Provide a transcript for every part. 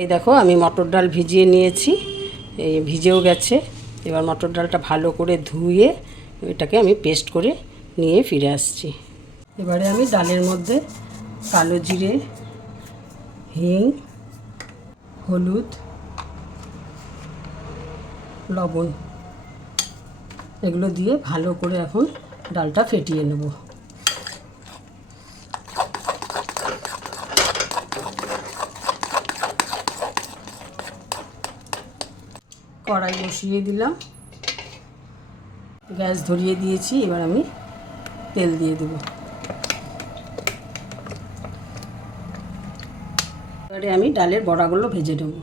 এই দেখো আমি মটর ডাল ভিজিয়ে নিয়েছি, এই ভিজেও গেছে। এবার মটর ডালটা ভালো করে ধুয়ে এটাকে আমি পেস্ট করে নিয়ে ফিরে আসছি। এবারে আমি ডালের মধ্যে কালো জিরে, হিং, হলুদ, লবণ এগুলো দিয়ে ভালো করে এখন ডালটা ফেটিয়ে নেব। কড়াই বসিয়ে দিলাম, গ্যাস ধরিয়ে দিয়েছি। এবার আমি তেল দিয়ে দেব। এবারে আমি ডালের বড়াগুলো ভেজে নেব।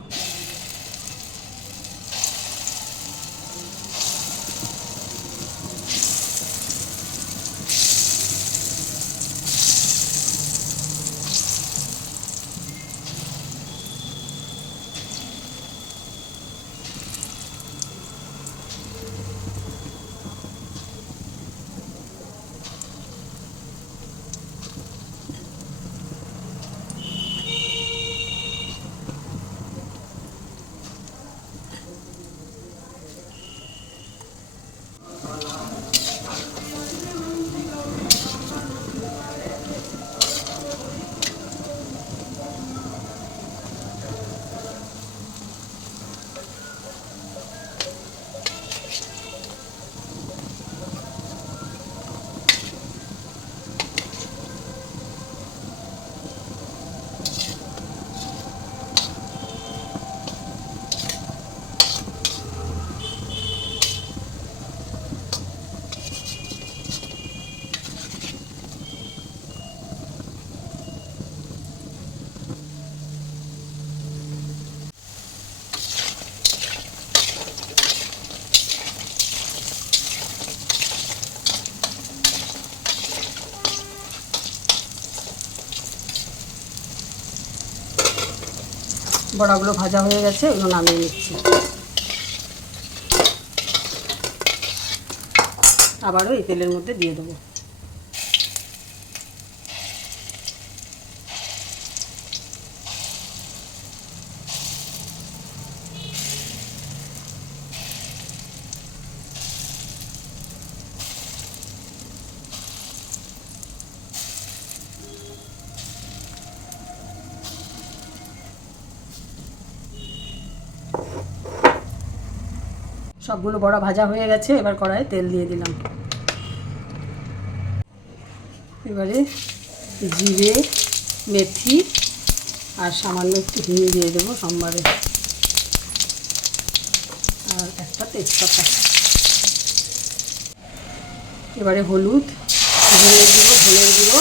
বড়াগুলো ভাজা হয়ে গেছে, এগুলো নামিয়ে নিচ্ছি। আবারও এই তেলের মধ্যে দিয়ে দেবো। সবগুলো বড়া ভাজা হয়ে গেছে, এবার কড়াইয়ে তেল দিয়ে দিলাম। এবারে জিরে, মেথি আর সামান্য একটু হিং দিয়ে দেবো সোমবারে, আর একটা তেজপাতা। এবারে হলুদ, জিরের গুঁড়ো, ধনের গুঁড়ো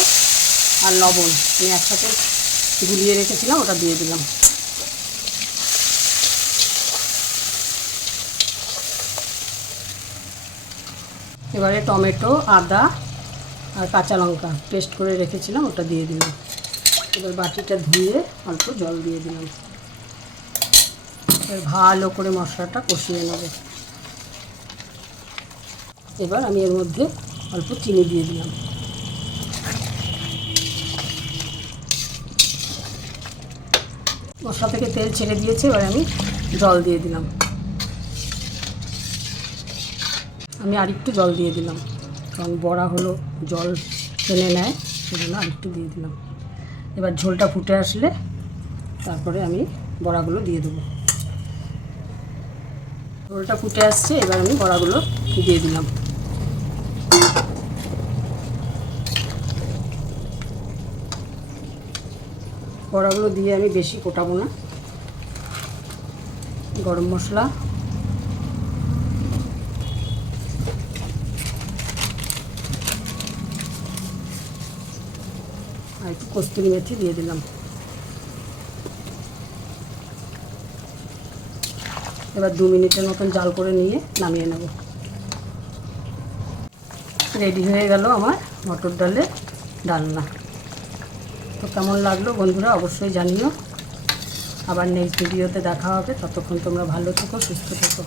আর লবণ আমি একসাথে গুলিয়ে রেখেছিলাম, ওটা দিয়ে দিলাম। এবারে টমেটো, আদা আর কাঁচা লঙ্কা পেস্ট করে রেখেছিলাম, ওটা দিয়ে দিলাম। এবার বাটিটা ধুয়ে অল্প জল দিয়ে দিলাম। এবার ভালো করে মশলাটা কষিয়ে নেব। এবার আমি এর মধ্যে অল্প চিনি দিয়ে দিলাম। মশলা থেকে তেল ছেড়ে দিয়েছে, এবার আমি জল দিয়ে দিলাম। আমি আরেকটু জল দিয়ে দিলাম, কারণ বড়া হলো জল টেনে নেয়, সেজন্য আরেকটু দিয়ে দিলাম। এবার ঝোলটা ফুটে আসলে তারপরে আমি বড়াগুলো দিয়ে দেবো। ঝোলটা ফুটে আসছে, এবার আমি বড়াগুলো দিয়ে দিলাম। বড়াগুলো দিয়ে আমি বেশি কোটাবো না। গরম মশলা, আর একটু কস্তুরি মেথি দিয়ে দিলাম। এবার 2 মিনিটের মতন জাল করে নিয়ে নামিয়ে নেব। রেডি হয়ে গেল আমার মটর ডালের ডালনা। তো কেমন লাগলো বন্ধুরা অবশ্যই জানিও। আবার নেক্সট ভিডিওতে দেখা হবে। ততক্ষণ তোমরা ভালো থেকো, সুস্থ থেকো।